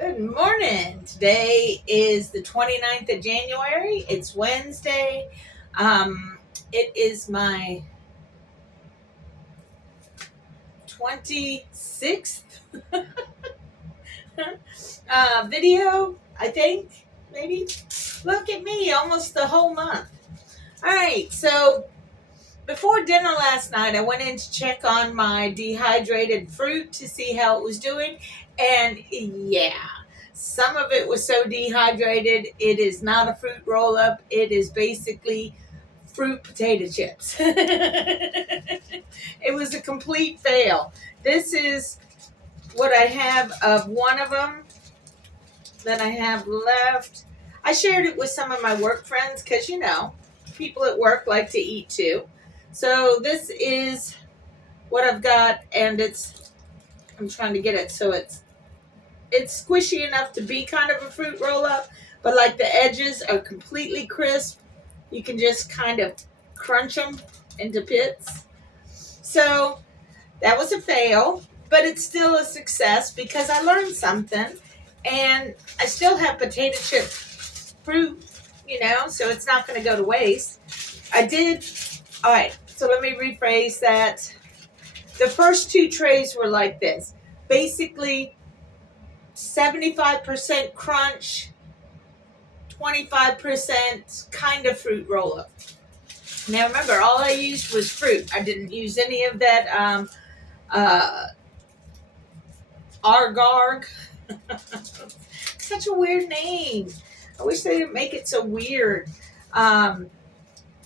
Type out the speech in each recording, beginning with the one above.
Good morning. Today is the 29th of January. It's Wednesday. Um, it is my 26th video, I think, maybe. Look at me, almost the whole month. All right, so before dinner last night, I went in to check on my dehydrated fruit to see how it was doing. And yeah, some of it was so dehydrated, it is not a fruit roll up. It is basically fruit potato chips. It was a complete fail. This is what I have of one of them that I have left. I shared it with some of my work friends because, people at work like to eat too. So this is what I've got, and I'm trying to get it so it's squishy enough to be kind of a fruit roll up, but like the edges are completely crisp. You can just kind of crunch them into bits. So that was a fail, but it's still a success because I learned something, and I still have potato chip fruit, so it's not going to go to waste. I did. All right, so let me rephrase that. The first two trays were like this. Basically, 75% crunch, 25% kind of fruit roll up. Now remember, all I used was fruit. I didn't use any of that uh, agar. Such a weird name. I wish they didn't make it so weird.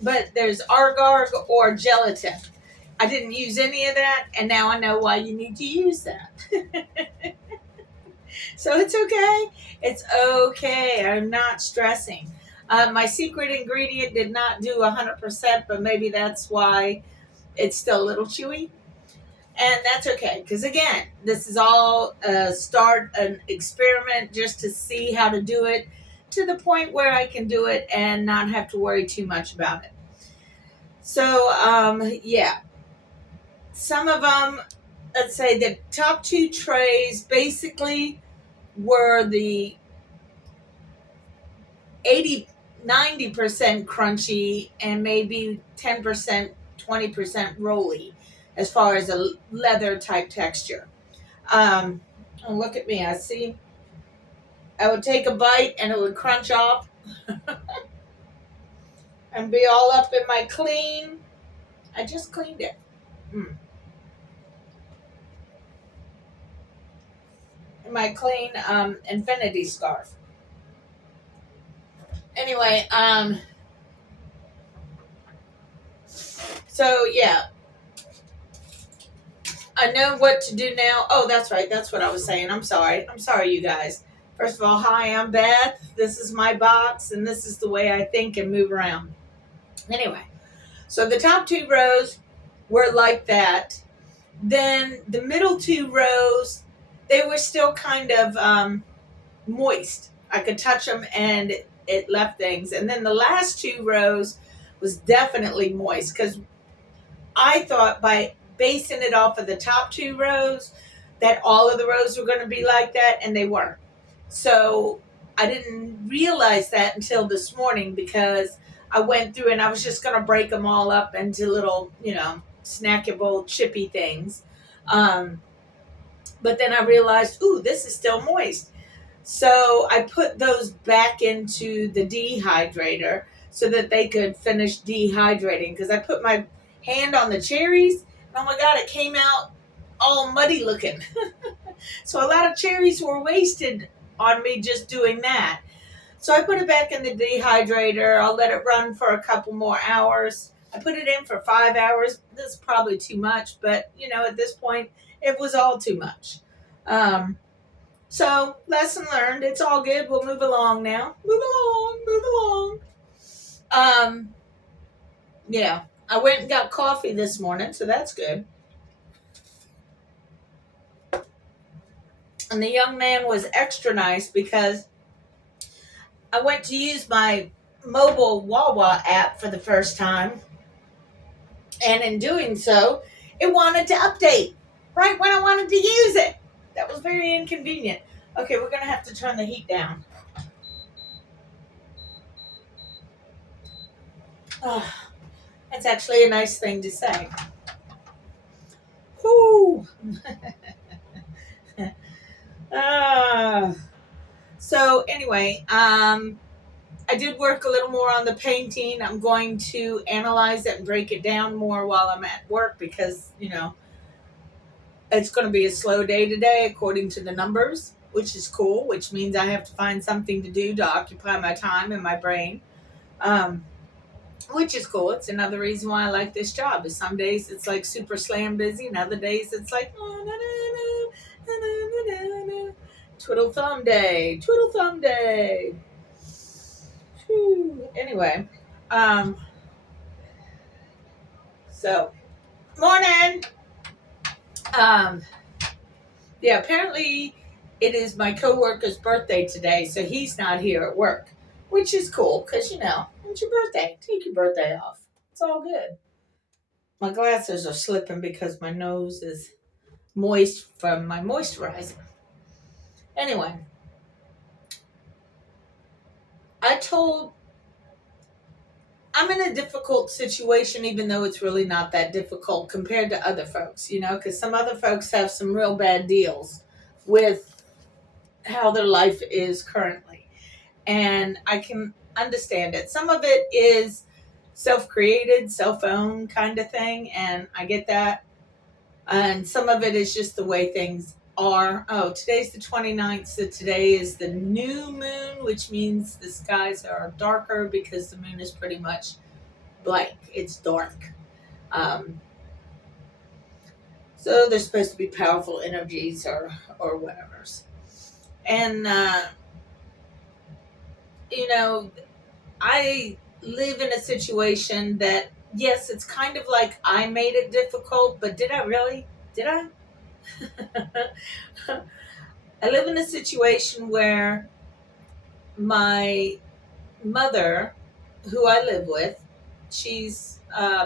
But there's agar or gelatin. I didn't use any of that, and now I know why you need to use that. So it's okay. It's okay. I'm not stressing. My secret ingredient did not do 100%, but maybe that's why it's still a little chewy. And that's okay. Because again, this is all start an experiment just to see how to do it to the point where I can do it and not have to worry too much about it. So, yeah. Some of them, let's say the top two trays basically were the 80-90% crunchy and maybe 10%, 20% rolly as far as a leather type texture. Um, oh, look at me. I see. I would take a bite and it would crunch off and be all up in my clean. I just cleaned it. In my clean infinity scarf. Anyway, so yeah, I know what to do now. Oh, that's right. That's what I was saying. I'm sorry. I'm sorry, you guys. First of all, hi, I'm Beth. This is my box, and this is the way I think and move around. Anyway, so the top two rows were like that. Then the middle two rows, they were still kind of moist. I could touch them, and it left things. And then the last two rows was definitely moist because I thought by basing it off of the top two rows that all of the rows were going to be like that, and they weren't. So I didn't realize that until this morning because I went through and I was just going to break them all up into little, snackable, chippy things. Um, but then I realized, ooh, this is still moist. So I put those back into the dehydrator so that they could finish dehydrating because I put my hand on the cherries. And oh my God, it came out all muddy looking. So a lot of cherries were wasted on me just doing that. So I put it back in the dehydrator. I'll let it run for a couple more hours. I put it in for 5 hours. That's probably too much, but at this point, it was all too much. So lesson learned. It's all good. We'll move along now. Move along. Move along. Um, yeah. I went and got coffee this morning, so that's good. And the young man was extra nice because I went to use my mobile Wawa app for the first time. And in doing so, it wanted to update right when I wanted to use it. That was very inconvenient. Okay, we're going to have to turn the heat down. Oh, that's actually a nice thing to say. Whoo! uh, so anyway, I did work a little more on the painting. I'm going to analyze it and break it down more while I'm at work because, it's going to be a slow day today according to the numbers, which is cool, which means I have to find something to do to occupy my time and my brain, which is cool. It's another reason why I like this job is some days it's like super slam busy and other days it's like twiddle thumb day, twiddle thumb day. Whew. Anyway, um, so morning. Um, yeah, apparently it is my coworker's birthday today, so he's not here at work, which is cool because it's your birthday. Take your birthday off. It's all good. My glasses are slipping because my nose is moist from my moisturizer. Anyway, I told I'm in a difficult situation, even though it's really not that difficult compared to other folks, because some other folks have some real bad deals with how their life is currently. And I can understand it. Some of it is self created, self owned kind of thing, and I get that. And some of it is just the way things are. Oh, today's the 29th, so today is the new moon, which means the skies are darker because the moon is pretty much blank. It's dark. Um, so there's supposed to be powerful energies or whatever. And, I live in a situation that, yes, it's kind of like I made it difficult, but did I really? Did I? I live in a situation where my mother, who I live with, she's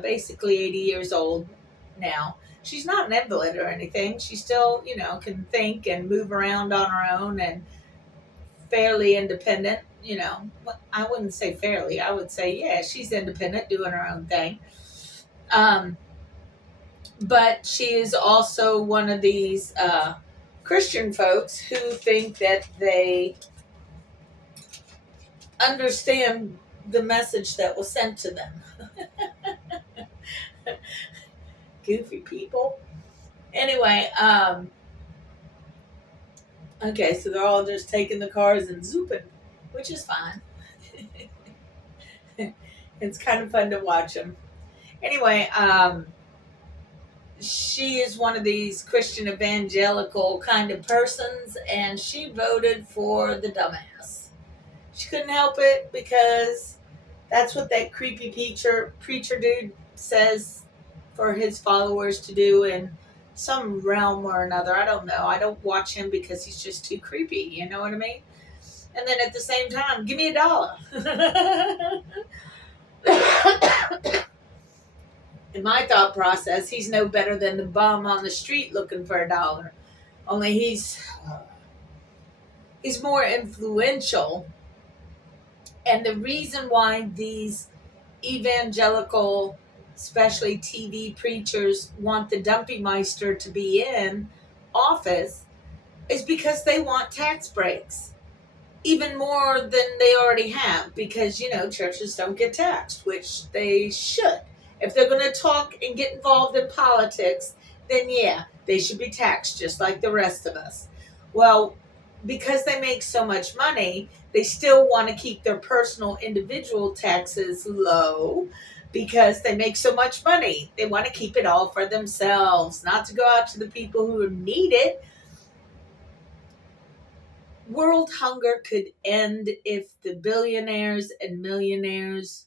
basically 80 years old now. She's not an invalid or anything. She still, can think and move around on her own and fairly independent. I wouldn't say fairly. I would say, yeah, she's independent, doing her own thing. Um, but she is also one of these Christian folks who think that they understand the message that was sent to them. Goofy people. Anyway, okay, so they're all just taking the cars and zooping, which is fine. It's kind of fun to watch them. Anyway, she is one of these Christian evangelical kind of persons, and she voted for the dumbass. She couldn't help it because that's what that creepy preacher dude says for his followers to do in some realm or another. I don't know. I don't watch him because he's just too creepy. You know what I mean? And then at the same time, give me $1. In my thought process, he's no better than the bum on the street looking for $1. Only he's more influential. And the reason why these evangelical, especially TV preachers, want the Dumpy Meister to be in office is because they want tax breaks. Even more than they already have, because, churches don't get taxed, which they should. If they're going to talk and get involved in politics, then yeah, they should be taxed just like the rest of us. Well, because they make so much money, they still want to keep their personal individual taxes low because they make so much money. They want to keep it all for themselves, not to go out to the people who need it. World hunger could end if the billionaires and millionaires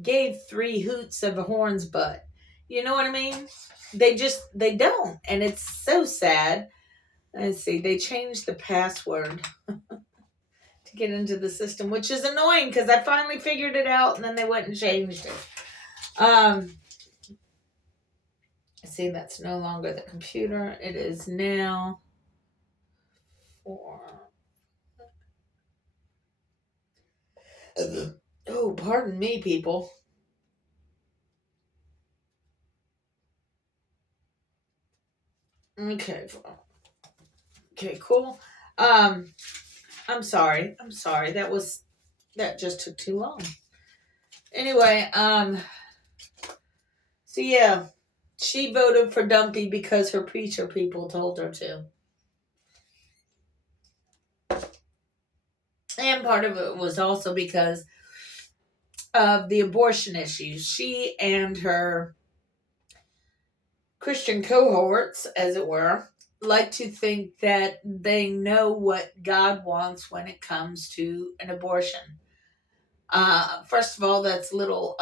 gave 3 hoots of a horn's butt. You know what I mean? They don't. And it's so sad. Let's see, they changed the password to get into the system, which is annoying because I finally figured it out and then they went and changed it. See, that's no longer the computer. It is now 4. Oh, pardon me, people. Okay. Okay, cool. I'm sorry. That just took too long. Anyway, so yeah, she voted for Dumpy because her preacher people told her to. And part of it was also because of the abortion issues. She and her Christian cohorts, as it were, like to think that they know what God wants when it comes to an abortion. First of all, that's a little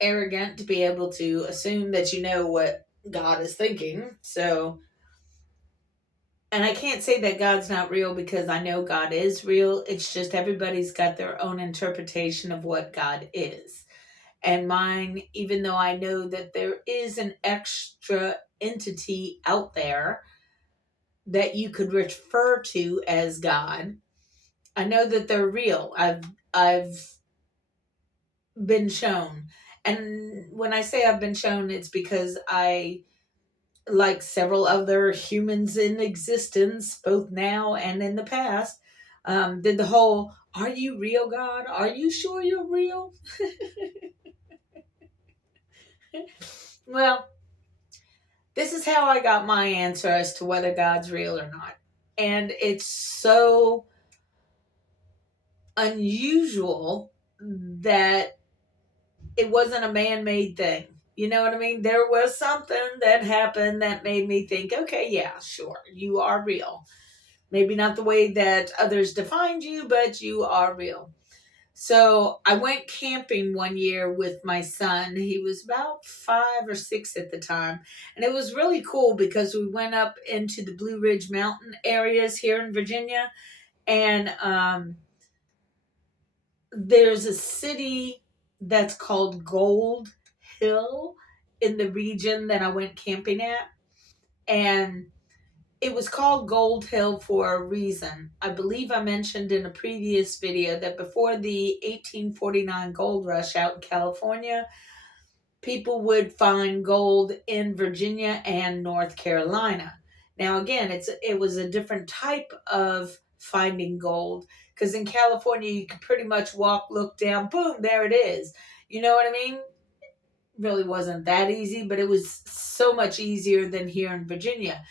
arrogant to be able to assume that you know what God is thinking. So, and I can't say that God's not real because I know God is real. It's just everybody's got their own interpretation of what God is. And mine, even though I know that there is an extra entity out there that you could refer to as God, I know that they're real. I've been shown. And when I say I've been shown, it's because I, like several other humans in existence, both now and in the past, did the whole, are you real, God? Are you sure you're real? Well, this is how I got my answer as to whether God's real or not. And it's so unusual that it wasn't a man-made thing. You know what I mean? There was something that happened that made me think, okay, yeah, sure, you are real. Maybe not the way that others defined you, but you are real. So I went camping one year with my son. He was about 5 or 6 at the time. And it was really cool because we went up into the Blue Ridge Mountain areas here in Virginia. And there's a city that's called Gold Hill in the region that I went camping at. And it was called Gold Hill for a reason. I believe I mentioned in a previous video that before the 1849 gold rush out in California, people would find gold in Virginia and North Carolina. Now, again, it was a different type of finding gold because in California, you could pretty much walk, look down, boom, there it is. You know what I mean? Really wasn't that easy, but it was so much easier than here in Virginia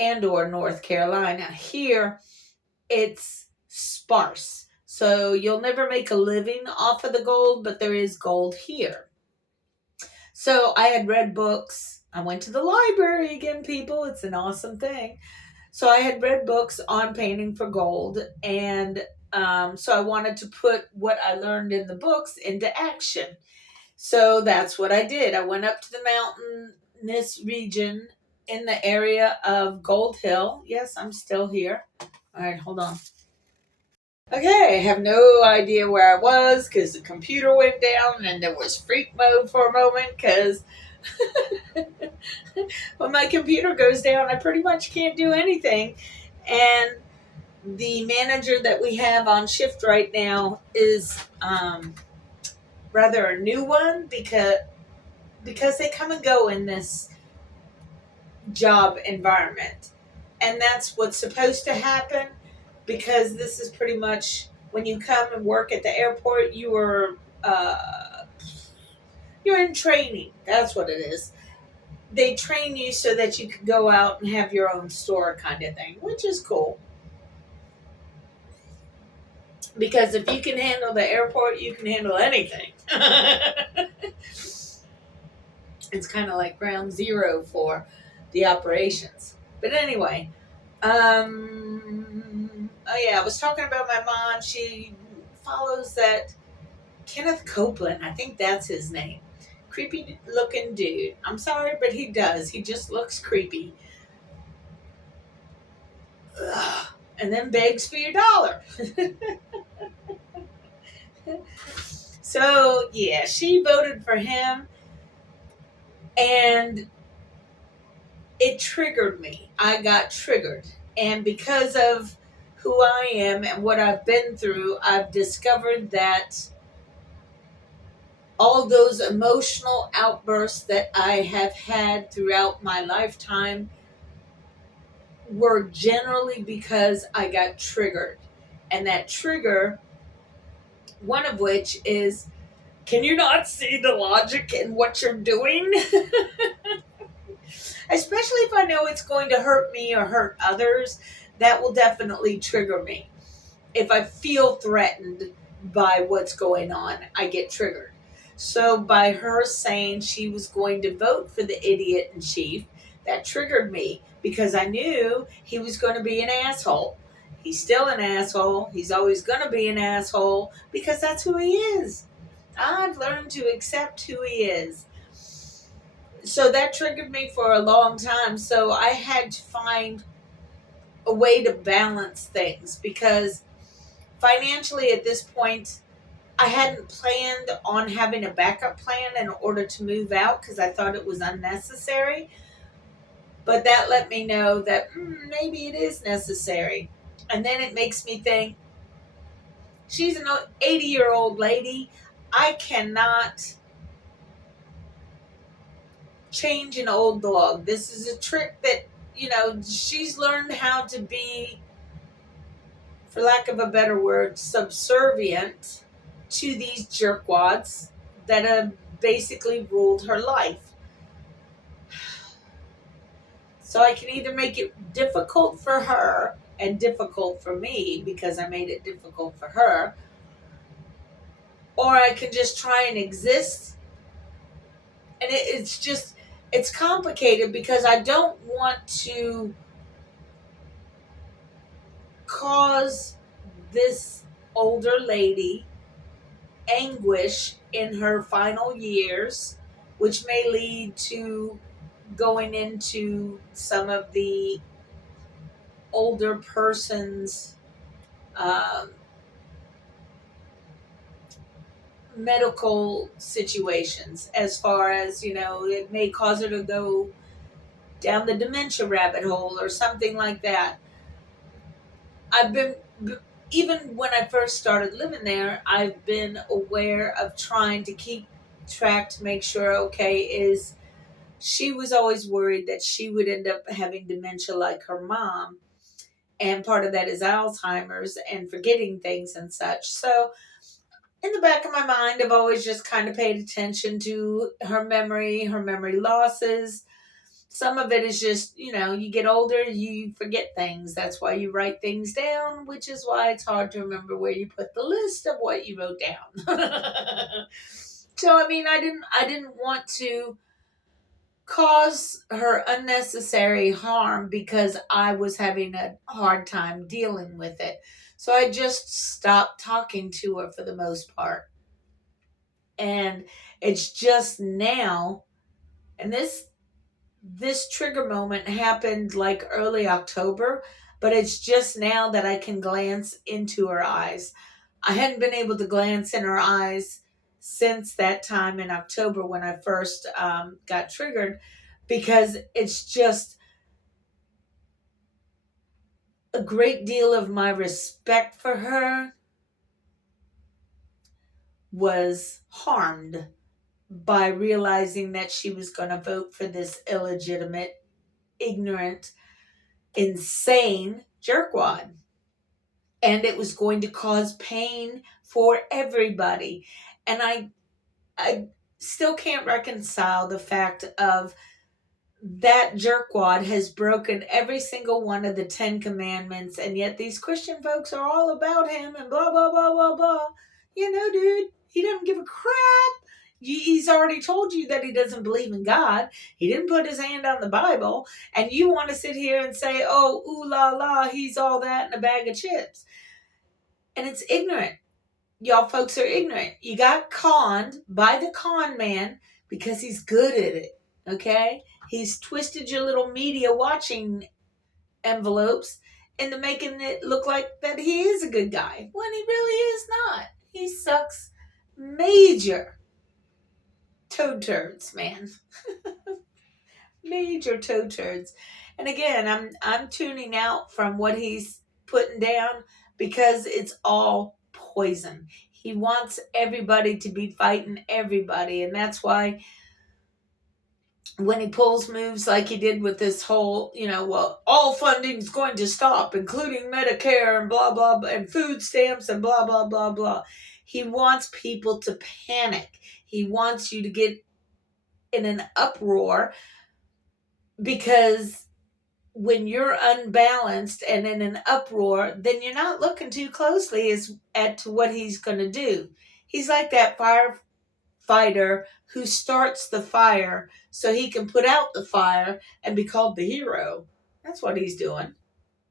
and or North Carolina. Here, it's sparse. So you'll never make a living off of the gold, but there is gold here. So I had read books. I went to the library again, people. It's an awesome thing. So I had read books on painting for gold. And so I wanted to put what I learned in the books into action. So that's what I did. I went up to the mountainous region in the area of Gold Hill. Yes, I'm still here. All right, hold on. Okay, I have no idea where I was because the computer went down and there was freak mode for a moment because when my computer goes down, I pretty much can't do anything. And the manager that we have on shift right now is rather a new one because they come and go in this job environment. And that's what's supposed to happen because this is pretty much when you come and work at the airport, you're in training. That's what it is. They train you so that you can go out and have your own store kind of thing, which is cool. Because if you can handle the airport, you can handle anything. It's kind of like ground zero for the operations. But anyway, oh yeah, I was talking about my mom. She follows that Kenneth Copeland. I think that's his name. Creepy looking dude. I'm sorry, but he does. He just looks creepy. Ugh. And then begs for your dollar. So yeah, she voted for him. And it triggered me. I got triggered. And because of who I am and what I've been through, I've discovered that all those emotional outbursts that I have had throughout my lifetime were generally because I got triggered. And that trigger, one of which is, can you not see the logic in what you're doing? Especially if I know it's going to hurt me or hurt others, that will definitely trigger me. If I feel threatened by what's going on, I get triggered. So by her saying she was going to vote for the idiot in chief, that triggered me because I knew he was going to be an asshole. He's still an asshole. He's always going to be an asshole because that's who he is. I've learned to accept who he is. So that triggered me for a long time. So I had to find a way to balance things because financially at this point, I hadn't planned on having a backup plan in order to move out because I thought it was unnecessary. But that let me know that maybe it is necessary. And then it makes me think, she's an 80-year-old lady. I cannot change an old dog. This is a trick that, she's learned how to be, for lack of a better word, subservient to these jerkwads that have basically ruled her life. So I can either make it difficult for her and difficult for me because I made it difficult for her, or I can just try and exist. And it's complicated because I don't want to cause this older lady anguish in her final years, which may lead to going into some of the older person's medical situations, as far as, it may cause her to go down the dementia rabbit hole or something like that. I've been, even when I first started living there, I've been aware of trying to keep track to make sure, she was always worried that she would end up having dementia like her mom. And part of that is Alzheimer's and forgetting things and such. So in the back of my mind, I've always just kind of paid attention to her memory losses. Some of it is just, you get older, you forget things. That's why you write things down, which is why it's hard to remember where you put the list of what you wrote down. So, I didn't want to cause her unnecessary harm because I was having a hard time dealing with it. So I just stopped talking to her for the most part. And it's just now, and this trigger moment happened like early October, but it's just now that I can glance into her eyes. I hadn't been able to glance in her eyes since that time in October when I first got triggered, because it's just a great deal of my respect for her was harmed by realizing that she was going to vote for this illegitimate, ignorant, insane jerkwad. And it was going to cause pain for everybody. And I still can't reconcile the fact of that jerkwad has broken every single one of the 10 commandments, and yet these Christian folks are all about him and blah, blah, blah, blah, blah. Dude, he doesn't give a crap. He's already told you that he doesn't believe in God. He didn't put his hand on the Bible. And you want to sit here and say, oh, ooh la la, he's all that in a bag of chips. And it's ignorant. Y'all folks are ignorant. You got conned by the con man because he's good at it. Okay? He's twisted your little media watching envelopes into making it look like that he is a good guy, when he really is not. He sucks major toad turds, man. Major toad turds. And again, I'm tuning out from what he's putting down because it's all poison. He wants everybody to be fighting everybody, and that's why when he pulls moves like he did with this whole, well, all funding is going to stop, including Medicare and blah, blah, blah, and food stamps and blah, blah, blah, blah. He wants people to panic. He wants you to get in an uproar because when you're unbalanced and in an uproar, then you're not looking too closely at to what he's going to do. He's like that firefighter who starts the fire so he can put out the fire and be called the hero. That's what he's doing.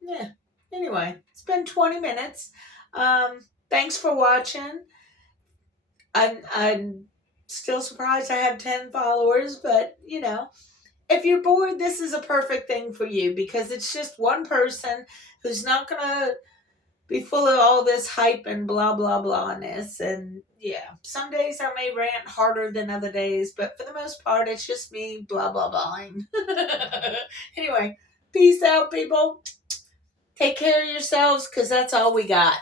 Yeah. Anyway, it's been 20 minutes. Thanks for watching. I'm still surprised I have 10 followers, but if you're bored, this is a perfect thing for you because it's just one person who's not going to be full of all this hype and blah, blah, blahness. And yeah, some days I may rant harder than other days, but for the most part, it's just me blah, blah, blahing. Anyway, peace out, people. Take care of yourselves because that's all we got.